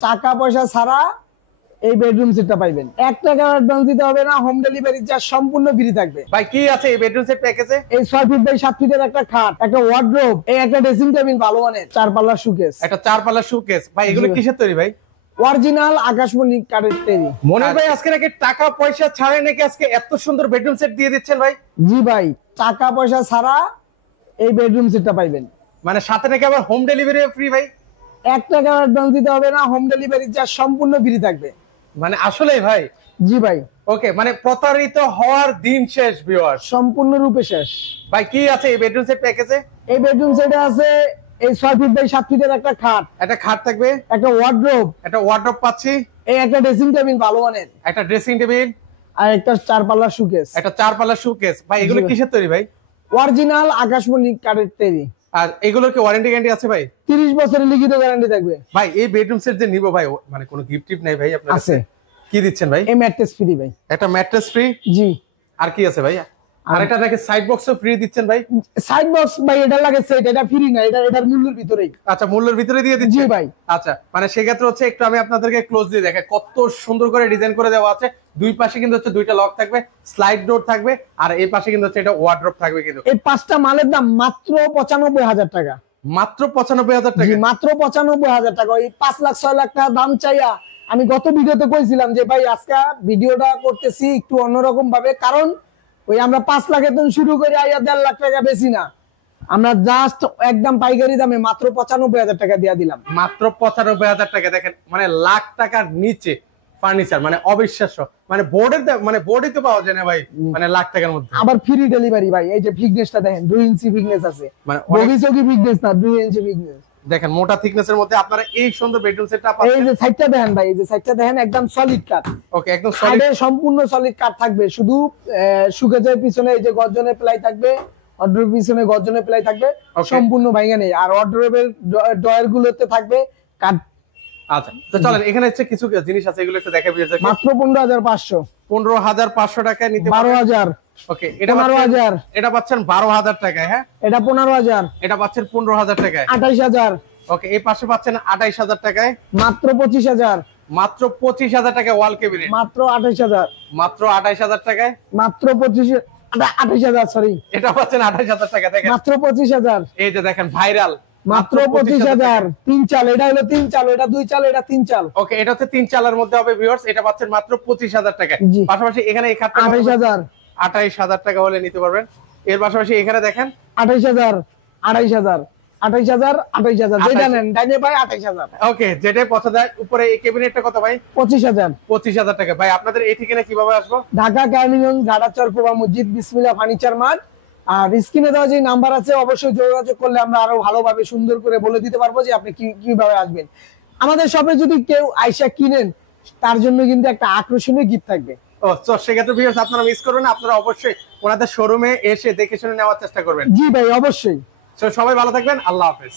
টাকা পয়সা ছাড়া এই বেডরুম সেটটা পাইবেন। 1 টাকা অ্যাডভান্স দিতে হবে না, হোম ডেলিভারি চার্জ সম্পূর্ণ ফ্রি থাকবে। ভাই কি আছে এই বেডরুম সেট প্যাকেজে? এই 6 ফিট বাই 7 ফিটের একটা খাট, একটা ওয়ার্ডরোব, এই একটা ড্রেসিং টেবিল ভালো মানের, 4 পাল্লার শোকেস, একটা 4 পাল্লার শোকেস। ভাই এগুলো কিসের তৈরি ভাই? অরিজিনাল আকাশমণি কাঠের তৈরি। মনির ভাই আজকে নাকি টাকা পয়সা ছাড়াই নাকি আজকে এত সুন্দর বেডরুম সেট দিয়ে দিচ্ছেন ভাই? জি ভাই, টাকা পয়সা ছাড়া এই বেডরুম সেটটা পাইবেন। মানে সাথে নাকি আবার হোম ডেলিভারি ফ্রি ভাই? 1 টাকা অ্যাডভান্স দিতে হবে না, হোম ডেলিভারি চার্জ সম্পূর্ণ ফ্রি থাকবে। মানে আসলেই ভাই? জি ভাই, ওকে, মানে প্রতারিত হওয়ার দিন শেষ ভিউয়ার্স। সম্পূর্ণ রূপে শেষ। ভাই কি আছে এই বেডরুম সেট প্যাকেজে? এই বেডরুম সেটে আছে এই 6 ফিট বাই 7 ফিটের একটা খাট, একটা খাট থাকবে, একটা ওয়ার্ডরোব, একটা ওয়ার্ডরোব পাচ্ছি, এই একটা ড্রেসিং টেবিল ভালো মানের, একটা ড্রেসিং টেবিল, আর একটা 4 পাল্লার শোকেস, একটা 4 পাল্লার শোকেস। ভাই এগুলো কিসের তৈরি ভাই? অরিজিনাল আকাশমণি কাঠের তৈরি। আর এগুলোর কি ওয়ারেন্টি গ্যারান্টি আছে ভাই? 30 বছরের লিখিত গ্যারান্টি থাকবে। ভাই এই বেডরুম সেট যে নিব ভাই, মানে কোনো গিফট টিপ নাই ভাই আপনার কাছে? আছে। কি দিচ্ছেন ভাই? এই ম্যাট্রেস ফ্রি ভাই। একটা ম্যাট্রেস ফ্রি? জি। আর কি আছে ভাই? আর এটা নাকি সাইড বক্সও ফ্রি দিচ্ছেন ভাই? সাইড বক্স ভাই এটা লাগে সেট, এটা ফ্রি না, এটার মূল্যের ভিতরেই। আচ্ছা, মূল্যের ভিতরে দিয়ে দিচ্ছেন? জি ভাই। আচ্ছা, মানে সেক্ষেত্রে হচ্ছে একটু আমি আপনাদেরকে ক্লোজ দিয়ে দেখাই কত সুন্দর করে ডিজাইন করে দেওয়া আছে। দুই পাশে কিন্তু হচ্ছে দুইটা লক থাকবে, স্লাইড ডোর থাকবে, আর এই পাশে কিন্তু হচ্ছে এটা ওয়ার্ডরোব থাকবে। কিন্তু এই 5টা মালের দাম মাত্র 95,000 টাকা। মাত্র 95,000 টাকা? জি, মাত্র 95,000 টাকা। ওই 5 লাখ 6 লাখ টাকা দাম চাইয়া আমি গত ভিডিওতে কইছিলাম যে ভাই আজকে ভিডিওটা করতেছি একটু অন্যরকম ভাবে, কারণ ওই আমরা 5 লাখের থেকে শুরু করে আইয়া 1.5 লাখ টাকা বেশি না, আমরা জাস্ট একদম পাইকারি দামে মাত্র 95,000 টাকা দিয়া দিলাম। মাত্র 95,000 টাকা। দেখেন, মানে লাখ টাকার নিচে ফার্নিচার, মানে অবিশ্বাস্য। মানে বোর্ডে তো পাওয়া যায় না ভাই, মানে লাখ টাকার মধ্যে। আবার ফ্রি ডেলিভারি ভাই। এই যে ফিটনেসটা দেখেন, 2 ইঞ্চি ফিটনেস আছে, মানে বগিচকি ফিটনেস না, 2 ইঞ্চি ফিটনেস। দেখেন মোটা থিকনেসের মধ্যে আপনারা এই সুন্দর বেডরুম সেটটা পাচ্ছেন। এই যে সাইডটা দেখেন ভাই, এই যে সাইডটা দেখেন, একদম সলিড কাঠ। ওকে, একদম সলিড, সম্পূর্ণ সলিড কাঠ থাকবে। শুধু সুকেজের পিছনে এই যে গর্জনের প্লাই থাকবে, অর্ডারের পিছনে গর্জনের প্লাই থাকবে, সম্পূর্ণ ভাঙা নেই। আর অর্ডারের ডয়ার গুলোতে থাকবে কাঠ। আচ্ছা, তো চলেন এখানে হচ্ছে কিছু জিনিস আছে, এগুলো একটু দেখাই। মাত্র 15,500। 15,500 টাকায় নিতে 12,000। ওকে, এটা 15,000। এটা পাচ্ছেন 12,000 টাকায়। হ্যাঁ, এটা 15,000। এটা পাচ্ছেন 15,000 টাকায়। 28,000। ওকে, এই পাশে পাচ্ছেন 28,000 টাকায়। মাত্র 25,000। মাত্র 25,000 টাকায় ওয়াল ক্যাবিনেট। মাত্র 28,000। মাত্র 28,000 টাকায়। মাত্র 28,000 সরি। এটা পাচ্ছেন 28,000 টাকা। দেখেন মাত্র 25,000। এই যে দেখেন ভাইরাল, মাত্র 25,000। 3 চাল, এটা হলো 3 চাল, এটা 2 চাল, এটা 3 চাল। ওকে, এটা হচ্ছে 3 চালের মধ্যে হবে ভিউয়ার্স। এটা পাচ্ছেন মাত্র 25,000 টাকায়। পাশাপাশি এখানে এই খাটটা 28,000। 28,000 টাকা হলে নিতে পারবেন। এর পাশাপাশি এখানে দেখেন 28,000। 28,000। 28,000। 28,000 যেটা নেন ডাইনে ভাই 28,000। ওকে, যেটাই পছন্দ হয়। উপরে এই ক্যাবিনেটটা কত ভাই? 25,000। 25,000 টাকা। ভাই আপনাদের এই ঠিকানা কিভাবে আসবো? ঢাকা ক্যানিয়ন ঘাটাচর পূর্বা মসজিদ বিসমিল্লাহ ফার্নিচার মার্ট। আর স্ক্রিনে দেওয়া যে নাম্বার আছে অবশ্যই যোগাযোগ করলে আমরা আরো ভালোভাবে সুন্দর করে বলে দিতে পারবো যে আপনি কিভাবে আসবেন। আমাদের শপে যদি কেউ আইসা কিনেন, তার জন্য কিন্তু একটা আকর্ষণীয় গিফট থাকবে। ও, তো সেক্ষেত্রে ভিউয়ার্স আপনারা মিস করবেন না, আপনারা অবশ্যই ওনাদের শোরুমে এসে দেখে শুনে নেওয়ার চেষ্টা করবেন। জি ভাই, অবশ্যই। সবাই ভালো থাকবেন, আল্লাহ হাফেজ।